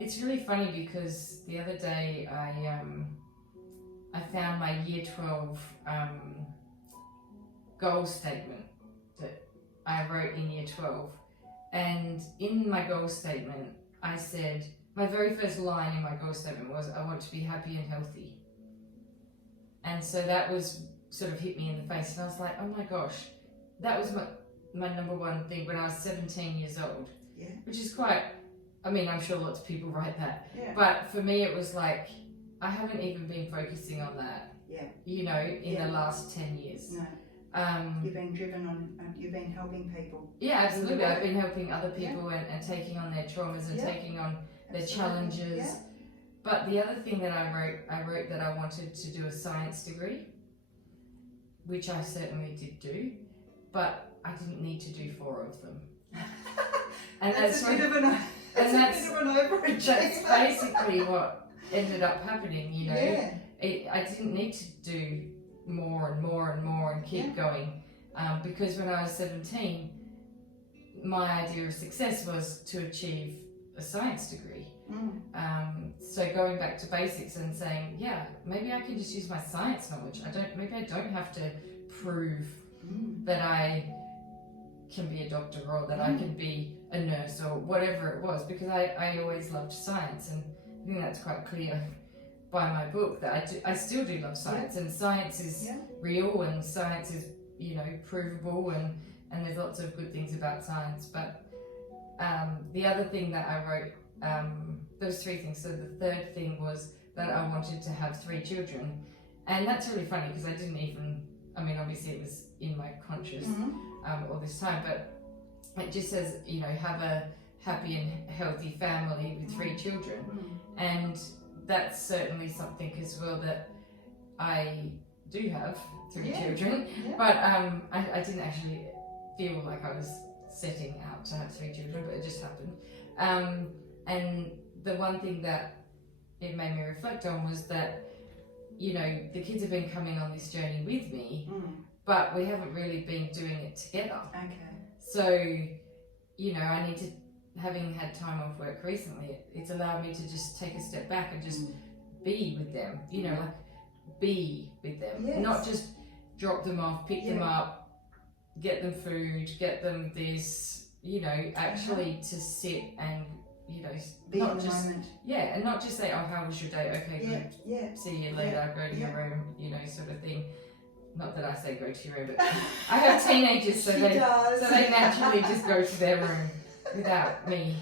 it's really funny because the other day I found my year 12 goal statement that I wrote in year 12, and in my goal statement I said, my very first line in my goal statement was, I want to be happy and healthy. And so that was sort of hit me in the face, and I was like, oh my gosh, that was my number one thing when I was 17 years old. Yeah. Which is quite, I mean, I'm sure lots of people write that. Yeah. But for me, it was like, I haven't even been focusing on that, Yeah. you know, in the last 10 years. No. You've been driven on, you've been helping people. Yeah, absolutely. I've been helping other people and taking on their traumas and taking on their challenges. Yeah. But the other thing that I wrote that I wanted to do a science degree, which I certainly did do, but I didn't need to do 4 of them. And that's a bit of an overachievement. That's basically what ended up happening, you know. Yeah. I didn't need to do more and more and more and keep going, because when I was 17, my idea of success was to achieve a science degree. So going back to basics and saying, yeah, maybe I can just use my science knowledge. Maybe I don't have to prove that I can be a doctor or that I can be a nurse or whatever it was, because I always loved science, and I think that's quite clear by my book that I still do love science, and science is real, and science is, you know, provable, and there's lots of good things about science. But the other thing that I wrote, there was 3 things. So the third thing was that I wanted to have 3 children, and that's really funny because I didn't even, I mean, obviously it was in my conscious all this time, but it just says, you know, have a happy and healthy family with 3 children, and that's certainly something as well that I do have 3 children, but I didn't actually feel like I was setting out to have 3 children, but it just happened. And the one thing that it made me reflect on was that, you know, the kids have been coming on this journey with me, but we haven't really been doing it together. Okay. So, you know, I need to, having had time off work recently, it's allowed me to just take a step back and just be with them, you know, like be with them, not just drop them off, pick them up, get them food, get them this, you know, actually to sit and, you know, be not in the just moment. and not just say, oh, how was your day? Okay, good. See you later. Go to your room, you know, sort of thing. Not that I say go to your room, but I have teenagers, so they naturally just go to their room without me.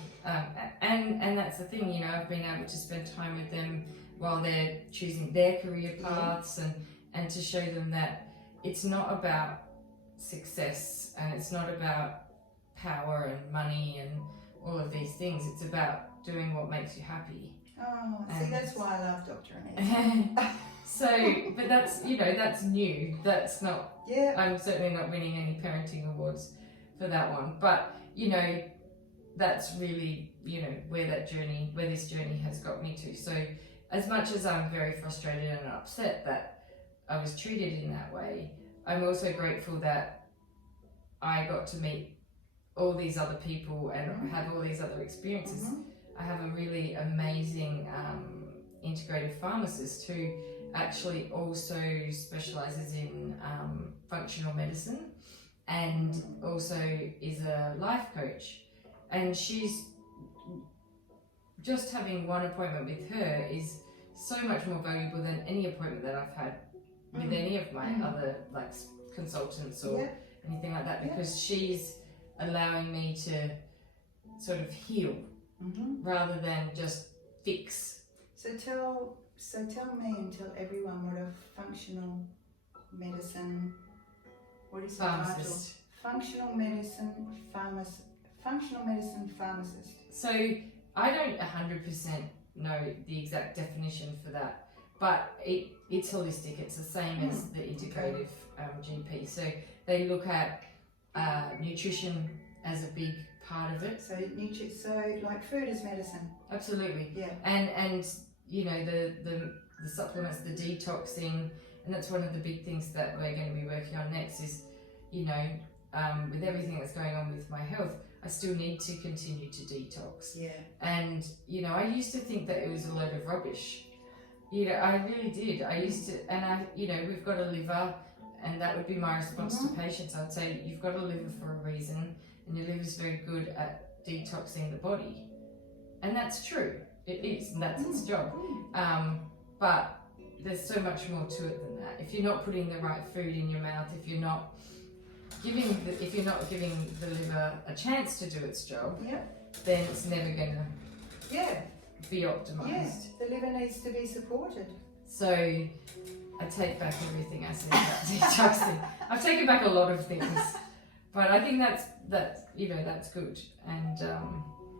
And that's the thing, you know, I've been able to spend time with them while they're choosing their career paths, and to show them that it's not about success, and it's not about power and money and all of these things. It's about doing what makes you happy. Oh, see, that's why I love Dr. Anita. So, but that's, you know, that's new. That's not, I'm certainly not winning any parenting awards for that one. But, you know, that's really, you know, where this journey has got me to. So as much as I'm very frustrated and upset that I was treated in that way, I'm also grateful that I got to meet all these other people and have all these other experiences. I have a really amazing integrative pharmacist who actually also specialises in functional medicine, and also is a life coach. And she's just having one appointment with her is so much more valuable than any appointment that I've had with any of my other like consultants or anything like that, because she's allowing me to sort of heal rather than just fix. So tell me and tell everyone what a functional medicine, what is the title? Functional medicine pharmacist. So I don't 100% know the exact definition for that, but it's holistic. It's the same as the integrative GP. So they look at nutrition as a big part of it. So like food is medicine. Absolutely. Yeah. And you know, the supplements, the detoxing, and that's one of the big things that we're going to be working on next is, you know, with everything that's going on with my health, I still need to continue to detox. Yeah. And, you know, I used to think that it was a load of rubbish. You know, I really did. I used to, and I, you know, we've got a liver, and that would be my response to patients. I'd say, you've got a liver for a reason, and your liver's very good at detoxing the body. And that's true. It is, and that's its job. But there's so much more to it than that. If you're not putting the right food in your mouth, if you're not giving the liver a chance to do its job, then it's never gonna be optimized. Yeah, the liver needs to be supported. So I take back everything I said about detoxing. I've taken back a lot of things, but I think that's you know, that's good. And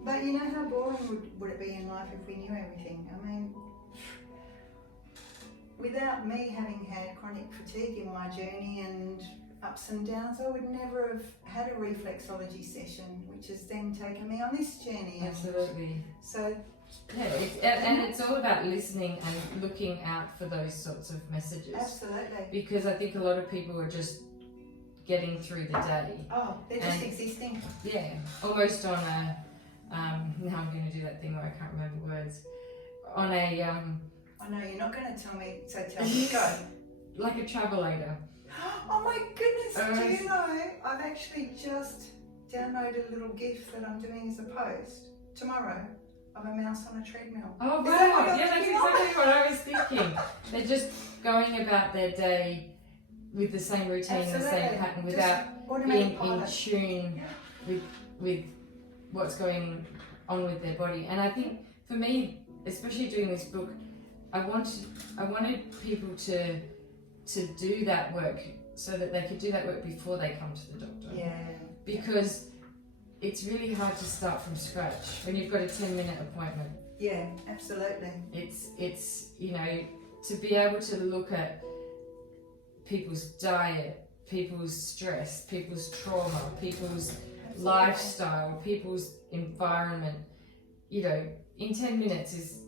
but you know, how boring would it be in life if we knew everything? I mean, without me having had chronic fatigue in my journey and ups and downs, I would never have had a reflexology session, which has then taken me on this journey. Absolutely. So yeah, and it's all about listening and looking out for those sorts of messages. Absolutely. Because I think a lot of people are just getting through the day. Oh, they're just existing. Yeah, almost on a now I'm going to do that thing where I can't remember words. On a I know you're not going to tell me, so tell me. Go. Like a travelator. Oh my goodness! Do you know, I've actually just downloaded a little GIF that I'm doing as a post tomorrow of a mouse on a treadmill. Oh wow! Yeah, that's exactly what I was thinking. They're just going about their day with the same routine and the same pattern without being in tune with what's going on with their body. And I think for me, especially doing this book, I wanted people to do that work so that they could do that work before they come to the doctor. Yeah. Because it's really hard to start from scratch when you've got a 10-minute appointment. Yeah, absolutely. It's you know, to be able to look at people's diet, people's stress, people's trauma, people's lifestyle, people's environment, you know, in 10 minutes is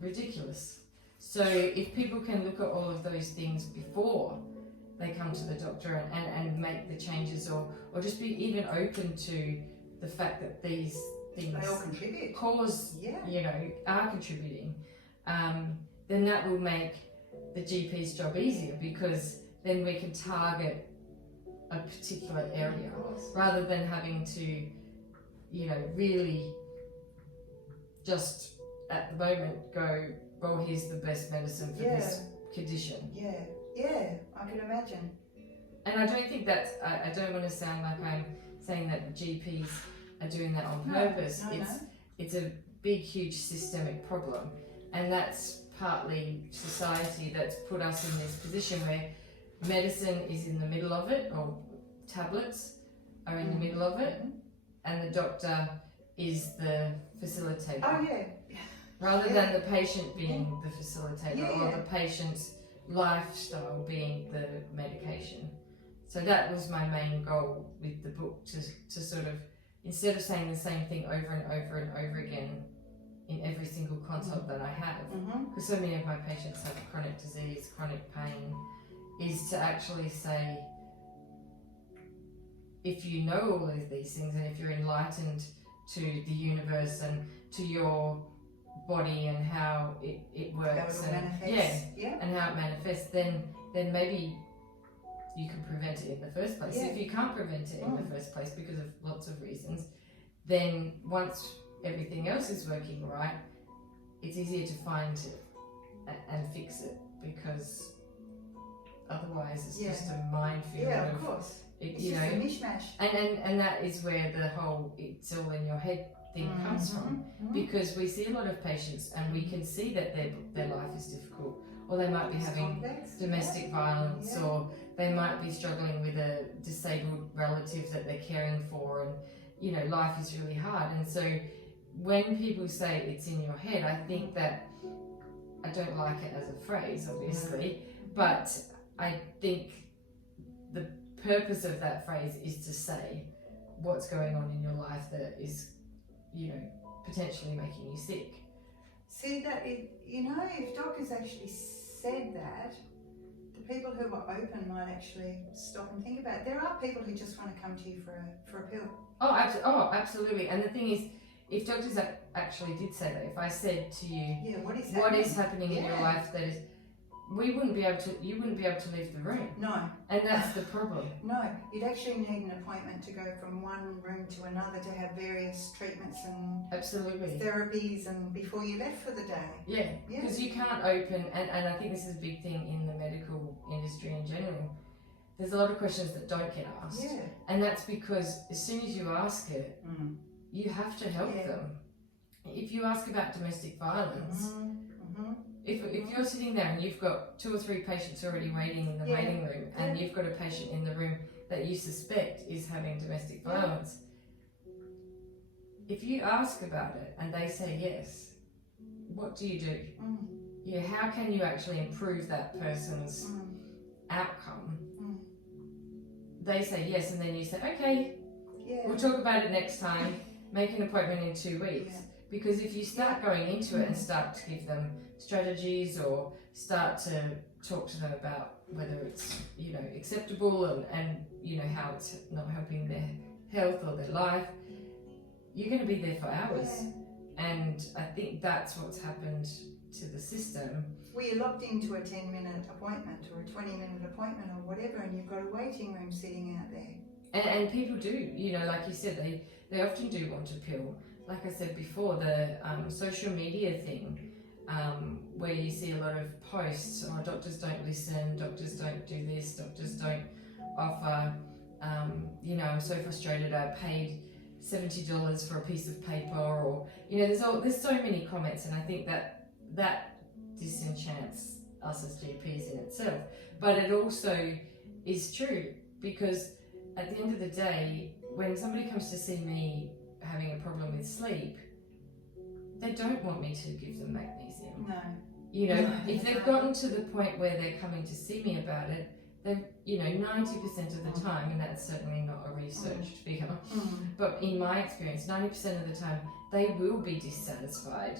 ridiculous. So if people can look at all of those things before they come to the doctor and make the changes, or just be even open to the fact that these things they all contribute, you know, are contributing, then that will make the GP's job easier, because then we can target a particular area rather than having to, you know, really just at the moment go, well, here's the best medicine for this condition. Yeah, I can imagine. And I don't think that's, I don't want to sound like I'm saying that the GPs are doing that on purpose. It's a big, huge systemic problem, and that's partly society that's put us in this position where medicine is in the middle of it, or tablets are in the middle of it, and the doctor is the facilitator. Oh yeah. Rather than the patient being the facilitator, or the patient's lifestyle being the medication. So that was my main goal with the book, to sort of, instead of saying the same thing over and over and over again in every single consult that I have, because so many of my patients have chronic disease, chronic pain, is to actually say, if you know all of these things, and if you're enlightened to the universe and to your body and how it works, and and how it manifests, then maybe you can prevent it in the first place. If you can't prevent it in the first place because of lots of reasons, then once everything else is working right, it's easier to find it and fix it, because otherwise it's just a minefield. Yeah, of course. It's just a mishmash. And that is where the whole "it's all in your head" thing comes from, because we see a lot of patients and we can see that their life is difficult, or they might be having domestic violence, or they might be struggling with a disabled relative that they're caring for, and you know, life is really hard. And so when people say it's in your head, I think that, I don't like it as a phrase, obviously, but I think the purpose of that phrase is to say what's going on in your life that is, you know, potentially making you sick. See, that, you know, if doctors actually said that, the people who are open might actually stop and think about it. There are people who just want to come to you for a pill. Oh, absolutely. And the thing is, if doctors actually did say that, if I said to you, Yeah, what is happening in your life that is, you wouldn't be able to leave the room. No. And that's the problem. No, you'd actually need an appointment to go from one room to another to have various treatments and absolutely therapies and before you left for the day. Yeah, because you can't open, and I think this is a big thing in the medical industry in general. There's a lot of questions that don't get asked. Yeah. And that's because as soon as you ask it, you have to help them. If you ask about domestic violence, if you're sitting there and you've got 2 or 3 patients already waiting in the waiting room, and you've got a patient in the room that you suspect is having domestic violence, if you ask about it and they say yes, what do you do? Yeah, how can you actually improve that person's outcome? They say yes, and then you say, okay, we'll talk about it next time, make an appointment in 2 weeks. Because if you start going into it and start to give them strategies or start to talk to them about whether it's, acceptable and how it's not helping their health or their life, you're going to be there for hours. And I think that's what's happened to the system. Well, you're locked into a 10-minute appointment or a 20-minute appointment or whatever, and you've got a waiting room sitting out there. And people do, like you said, they often do want a pill. Like I said before, the social media thing, where you see a lot of posts, doctors don't listen, doctors don't do this, doctors don't offer, I'm so frustrated, I paid $70 for a piece of paper, or, there's so many comments, and I think that disenchants us as GPs in itself. But it also is true, because at the end of the day, when somebody comes to see me having a problem with sleep, they don't want me to give them magnesium. No. If they've gotten to the point where they're coming to see me about it, they've, 90% of the time, and that's certainly not a researched figure, but in my experience, 90% of the time, they will be dissatisfied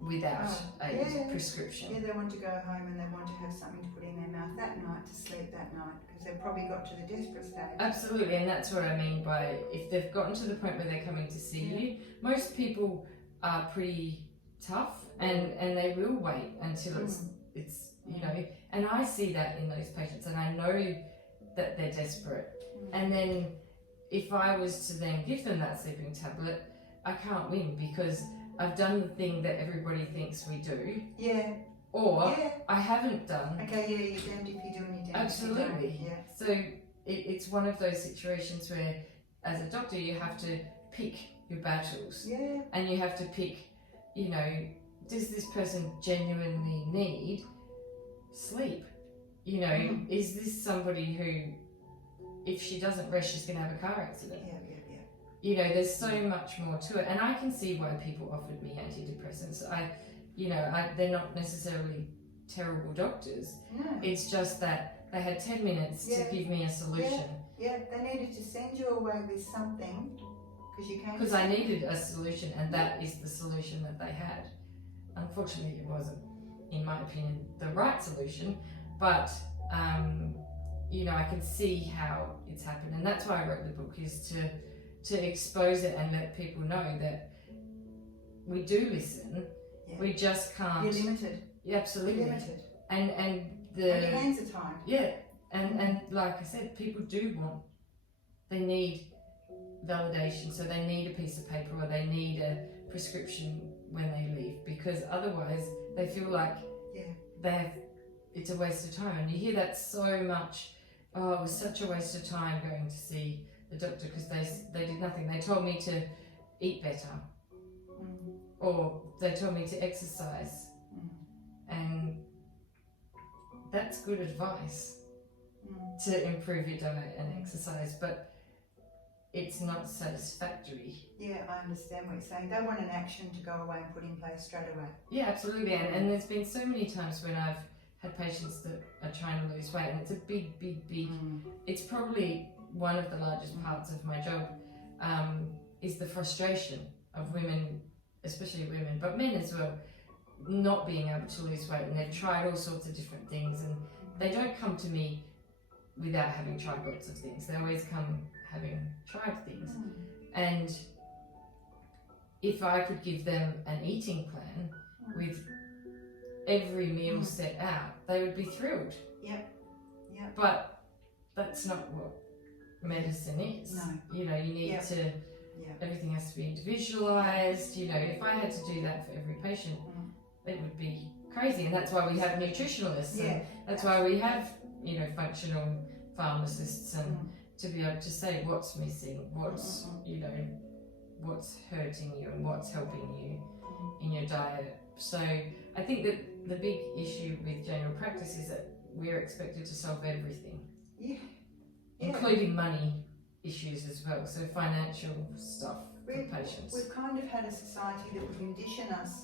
without a prescription. Yeah, they want to go home and they want to have something to put in their mouth that night to sleep that night, because they've probably got to the desperate stage. Absolutely, and that's what I mean by if they've gotten to the point where they're coming to see you. Most people are pretty tough, and they will wait until it's and I see that in those patients, and I know that they're desperate. And then if I was to then give them that sleeping tablet, I can't win, because I've done the thing that everybody thinks we do. Yeah. Or I haven't done. Okay, you're damned if you do and you're damned absolutely. If you don't. Yeah. So it's one of those situations where, as a doctor, you have to pick your battles. Yeah. And you have to pick, does this person genuinely need sleep? Is this somebody who, if she doesn't rest, she's going to have a car accident? Yeah. There's so much more to it, and I can see why people offered me antidepressants. They're not necessarily terrible doctors. No. It's just that they had 10 minutes to give me a solution. Yeah, they needed to send you away with something, because I needed a solution, and that is the solution that they had. Unfortunately, it wasn't, in my opinion, the right solution, but I can see how it's happened, and that's why I wrote the book, is to expose it and let people know that we do listen. We just can't. You're limited. Yeah, absolutely. You're limited. And your hands are tied. Yeah, and like I said, people they need validation, so they need a piece of paper or they need a prescription when they leave, because otherwise they feel like it's a waste of time. And you hear that so much. Oh, it was such a waste of time going to see the doctor because they did nothing. They told me to eat better, or they told me to exercise, and that's good advice to improve your diet and exercise, but it's not satisfactory. Yeah, I understand what you're saying. They want an action to go away and put in place straight away. Yeah, absolutely. And there's been so many times when I've had patients that are trying to lose weight, and it's a big it's probably one of the largest parts of my job, is the frustration of women, especially women, but men as well, not being able to lose weight. And they've tried all sorts of different things, and they don't come to me without having tried lots of things. They always come having tried things. And if I could give them an eating plan with every meal set out, they would be thrilled. Yep. But that's not what medicine is. No. You know, you need to, everything has to be individualised. You know, if I had to do that for every patient, it would be crazy. And that's why we have nutritionalists. And that's why we have, you know, functional pharmacists, and to be able to say what's missing, what's, you know, what's hurting you and what's helping you in your diet. So I think that the big issue with general practice is that we're expected to solve everything, including money issues as well, so financial stuff for patients. We've kind of had a society that would condition us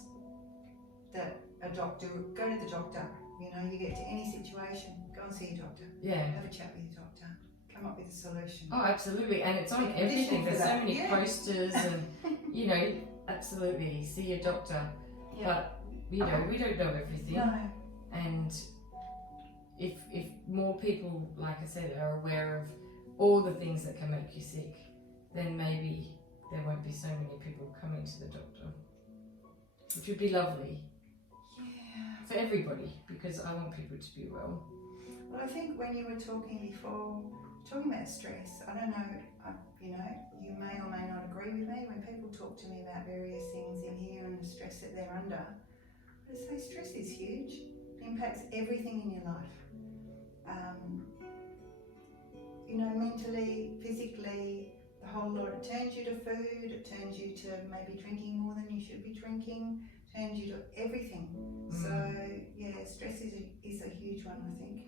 that a doctor, go to the doctor, you know, you get to any situation, go and see your doctor, have a chat with your doctor, come up with a solution. Oh, absolutely, and it's on everything. There's so many posters and, you know, absolutely, see your doctor. But, you know, we don't know everything. No. And if more people, like I said, are aware of all the things that can make you sick, then maybe there won't be so many people coming to the doctor, which would be lovely. For everybody, because I want people to be well. Well, I think when you were talking before, talking about stress, I don't know, you know, you may or may not agree with me when people talk to me about various things in here and the stress that they're under. I say stress is huge. It impacts everything in your life. You know, mentally, physically, the whole lot. It turns you to food, it turns you to maybe drinking more than you should be drinking, turns you to everything. So, yeah, stress is a huge one, I think.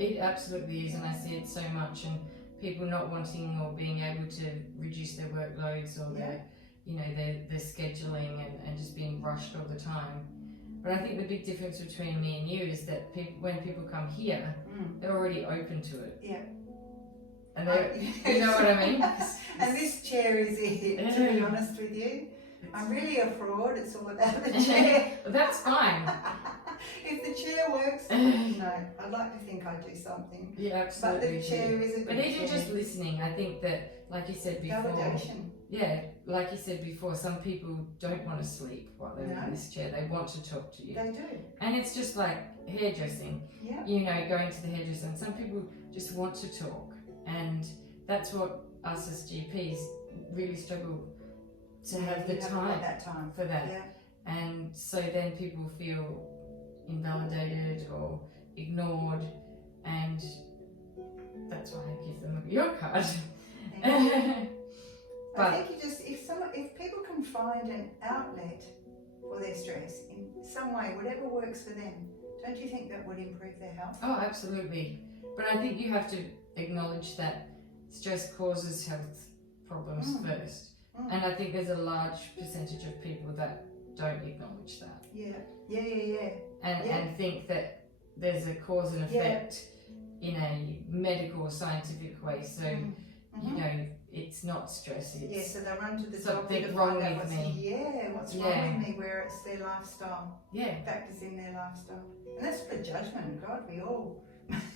It absolutely is, and I see it so much, and people not wanting or being able to reduce their workloads or their, you know, their scheduling and just being rushed all the time. But I think the big difference between me and you is that when people come here, they're already open to it. Yeah. And you know what I mean? And this chair is it, to be honest with you. I'm really a fraud, it's all about the chair. That's fine. If the chair works, no, I'd like to think I do something. Yeah, absolutely. But the chair is a good But even chair. just listening, I think that, like you said before, validation. Yeah, like you said before, some people don't want to sleep while they're in this chair. They want to talk to you. They do. And it's just like hairdressing. Yeah. You know, going to the hairdresser. And some people just want to talk. And that's what us as GPs really struggle to have the time for that. Yeah. And so then people feel invalidated or ignored, and that's why I give them your card. But I think you just, if people can find an outlet for their stress in some way, whatever works for them, don't you think that would improve their health? Oh, absolutely. But I think you have to acknowledge that stress causes health problems first. And I think there's a large percentage of people that don't acknowledge that. And think that there's a cause and effect in a medical or scientific way. So, you know, it's not stress. It's so they run to the something doctor to wrong find out with me. What's wrong with me, where it's their lifestyle. Factors in their lifestyle. And that's for judgment. God, we all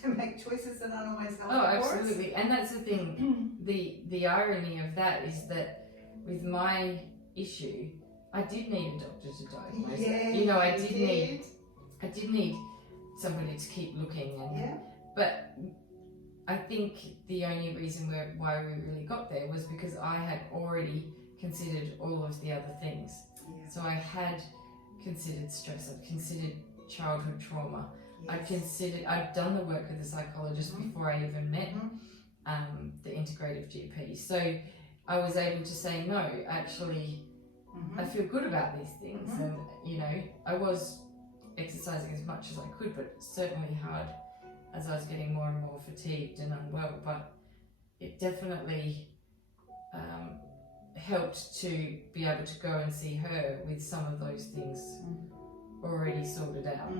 make choices that aren't always healthy. Oh, absolutely. And that's the thing. The irony of that is that with my issue, I did need a doctor to diagnose it. You know, I did need somebody to keep looking, and but I think the only reason why we really got there was because I had already considered all of the other things. So I had considered stress, I'd considered childhood trauma, I'd done the work with the psychologist before I even met the integrative GP. So I was able to say, no, actually, I feel good about these things. And, you know, I was exercising as much as I could, but certainly hard as I was getting more and more fatigued and unwell. But it definitely helped to be able to go and see her with some of those things already sorted out.